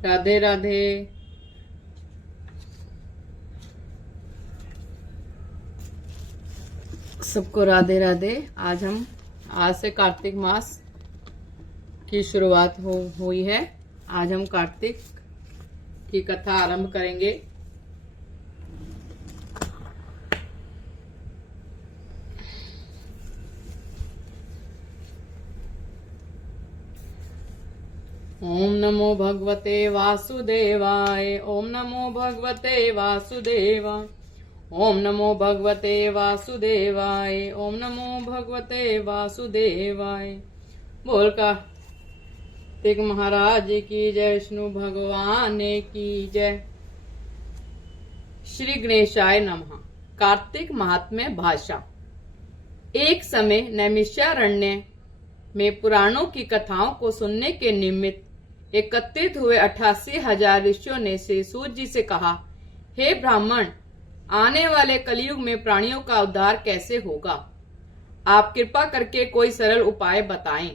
राधे राधे। सबको राधे राधे। आज से कार्तिक मास की शुरुआत हुई है। आज हम कार्तिक की कथा आरंभ करेंगे। ओम नमो भगवते वासुदेवाय। ओम नमो भगवते वासुदेवाय। ओम नमो भगवते वासुदेवाय। ओम नमो भगवते वासुदेवाय। बोल कार्तिक महाराज की जय। विष्णु भगवान की जय। श्री गणेशाय नमः। कार्तिक महात्म्य भाषा। एक समय नैमिषारण्य में पुराणों की कथाओं को सुनने के निमित्त एकत्रित हुए 88,000 ऋषियों ने श्री सूत जी से कहा, हे ब्राह्मण, आने वाले कलयुग में प्राणियों का उद्धार कैसे होगा? आप कृपा करके कोई सरल उपाय बताएं।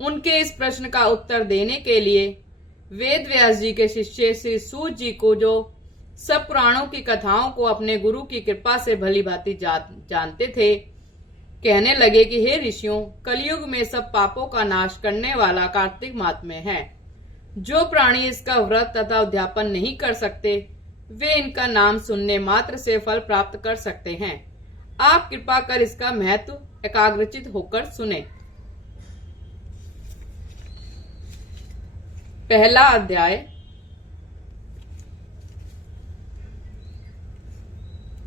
उनके इस प्रश्न का उत्तर देने के लिए वेद व्यास जी के शिष्य श्री सूत जी को, जो सब पुराणों की कथाओं को अपने गुरु की कृपा से भली भांति जानते थे, कहने लगे कि हे ऋषियों, कलयुग में सब पापों का नाश करने वाला कार्तिक महात्म्य है। जो प्राणी इसका व्रत तथा उद्यापन नहीं कर सकते, वे इनका नाम सुनने मात्र से फल प्राप्त कर सकते हैं। आप कृपा कर इसका महत्व एकाग्रचित होकर सुने। पहला अध्याय।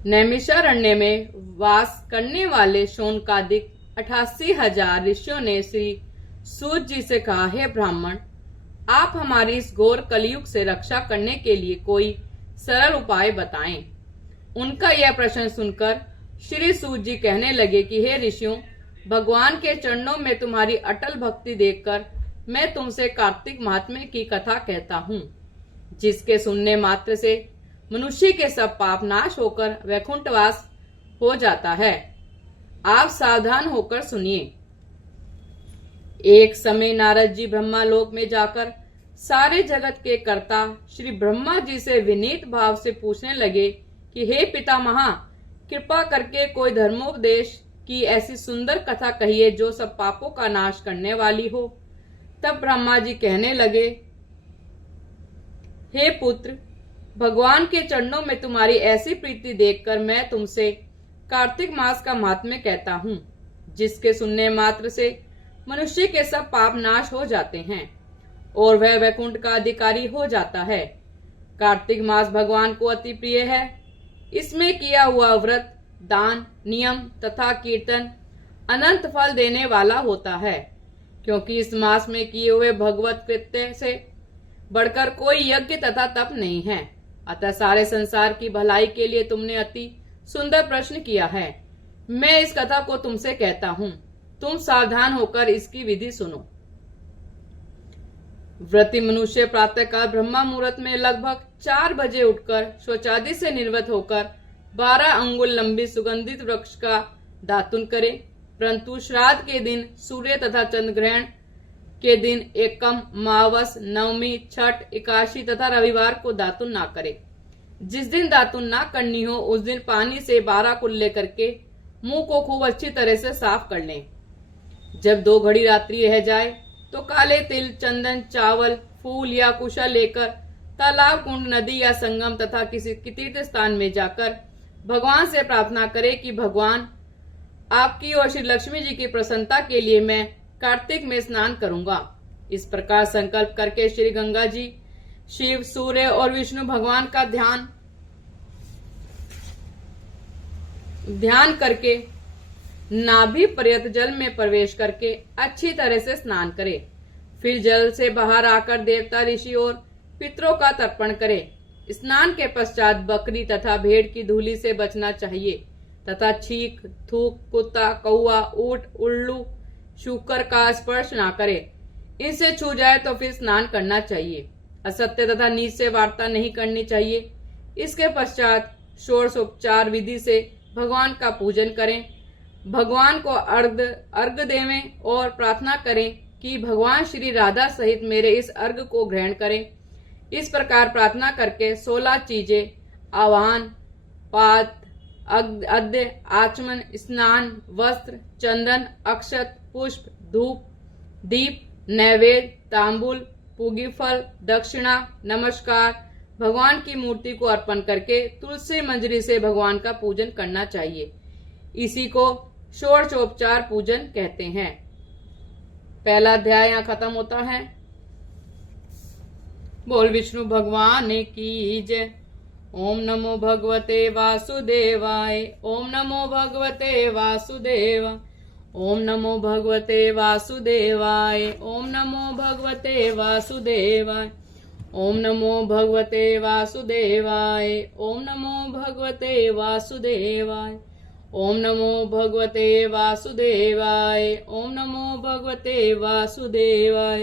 नैमिषारण्य में वास करने वाले शौनकादिक 88,000 ऋषियों ने श्री सूत जी से कहा, हे ब्राह्मण, आप हमारी इस घोर कलयुग से रक्षा करने के लिए कोई सरल उपाय बताएं। उनका यह प्रश्न सुनकर श्री सूत जी कहने लगे कि हे ऋषियों, भगवान के चरणों में तुम्हारी अटल भक्ति देखकर मैं तुमसे कार्तिक महात्म्य की कथा कहता हूँ, जिसके सुनने मात्र से मनुष्य के सब पाप नाश होकर वैकुंठवास हो जाता है। आप सावधान होकर सुनिए। एक समय नारद जी ब्रह्मालोक में जाकर सारे जगत के कर्ता श्री ब्रह्मा जी से विनीत भाव से पूछने लगे कि हे पितामहा, कृपा करके कोई धर्मोपदेश की ऐसी सुंदर कथा कहिए जो सब पापों का नाश करने वाली हो। तब ब्रह्मा जी कहने लगे, हे पुत्र, भगवान के चरणों में तुम्हारी ऐसी प्रीति देखकर मैं तुमसे कार्तिक मास का महात्म्य कहता हूँ, जिसके सुनने मात्र से मनुष्य के सब पाप नाश हो जाते हैं और वह वैकुंठ का अधिकारी हो जाता है। कार्तिक मास भगवान को अति प्रिय है। इसमें किया हुआ व्रत, दान, नियम तथा कीर्तन अनंत फल देने वाला होता है, क्योंकि इस मास में किए हुए भगवत कृत्य से बढ़कर कोई यज्ञ तथा तप नहीं है। अतः सारे संसार की भलाई के लिए तुमने अति सुंदर प्रश्न किया है। मैं इस कथा को तुमसे कहता हूँ, तुम सावधान होकर इसकी विधि सुनो। व्रती मनुष्य प्रातःकाल ब्रह्मा मुहूर्त में लगभग 4 बजे उठकर शौचादि से निर्वत होकर 12 अंगुल लंबी सुगंधित वृक्ष का दातुन करे, परंतु श्राद्ध के दिन, सूर्य तथा चंद्र ग्रहण के दिन, एकम, मावस, नवमी, छठ, एकादशी तथा रविवार को दातुन ना करे। जिस दिन दातुन ना करनी हो, उस दिन पानी से 12 कुल्ले करके मुंह को खूब अच्छी तरह से साफ कर लें। जब 2 घड़ी रात्रि रह जाए तो काले तिल, चंदन, चावल, फूल या कुशा लेकर तालाब, कुंड, नदी या संगम तथा किसी तीर्थ स्थान में जाकर भगवान से प्रार्थना करें कि भगवान, आपकी और श्री लक्ष्मी जी की प्रसन्नता के लिए मैं कार्तिक में स्नान करूंगा। इस प्रकार संकल्प करके श्री गंगा जी, शिव, सूर्य और विष्णु भगवान का ध्यान करके नाभि पर्यंत जल में प्रवेश करके अच्छी तरह से स्नान करें। फिर जल से बाहर आकर देवता, ऋषि और पितरों का तर्पण करें। स्नान के पश्चात बकरी तथा भेड़ की धूली से बचना चाहिए तथा छींक, थूक, कुत्ता, कौआ, ऊंट, उल्लू, शूकर का स्पर्श ना करे। इनसे छू जाए तो फिर स्नान करना चाहिए। असत्य तथा नीच से वार्ता नहीं करनी चाहिए। इसके पश्चात षोडशोपचार विधि से भगवान का पूजन करें। भगवान को अर्घ देवें और प्रार्थना करें कि भगवान श्री राधा सहित मेरे इस अर्घ को ग्रहण करें। इस प्रकार प्रार्थना करके 16 चीजें आह्वान, पाद, अद्य, आचमन, स्नान, वस्त्र, चंदन, अक्षत, पुष्प, धूप, दीप, नैवेद्य, तांबूल, पूगी फल, दक्षिणा, नमस्कार भगवान की मूर्ति को अर्पण करके तुलसी मंजरी से भगवान का पूजन करना चाहिए। इसी को षोडशोपचार पूजन कहते हैं। पहला अध्याय यहाँ खत्म होता है। बोल विष्णु भगवान की जय। ओम नमो भगवते वासुदेवाय। ओम नमो भगवते वासुदेव। ओम नमो भगवते वासुदेवाय। ओम नमो भगवते वासुदेवाय। ओम नमो भगवते वासुदेवाय। ओम नमो भगवते वासुदेवाय। ओम नमो भगवते वासुदेवाय। ओम नमो भगवते वासुदेवाय।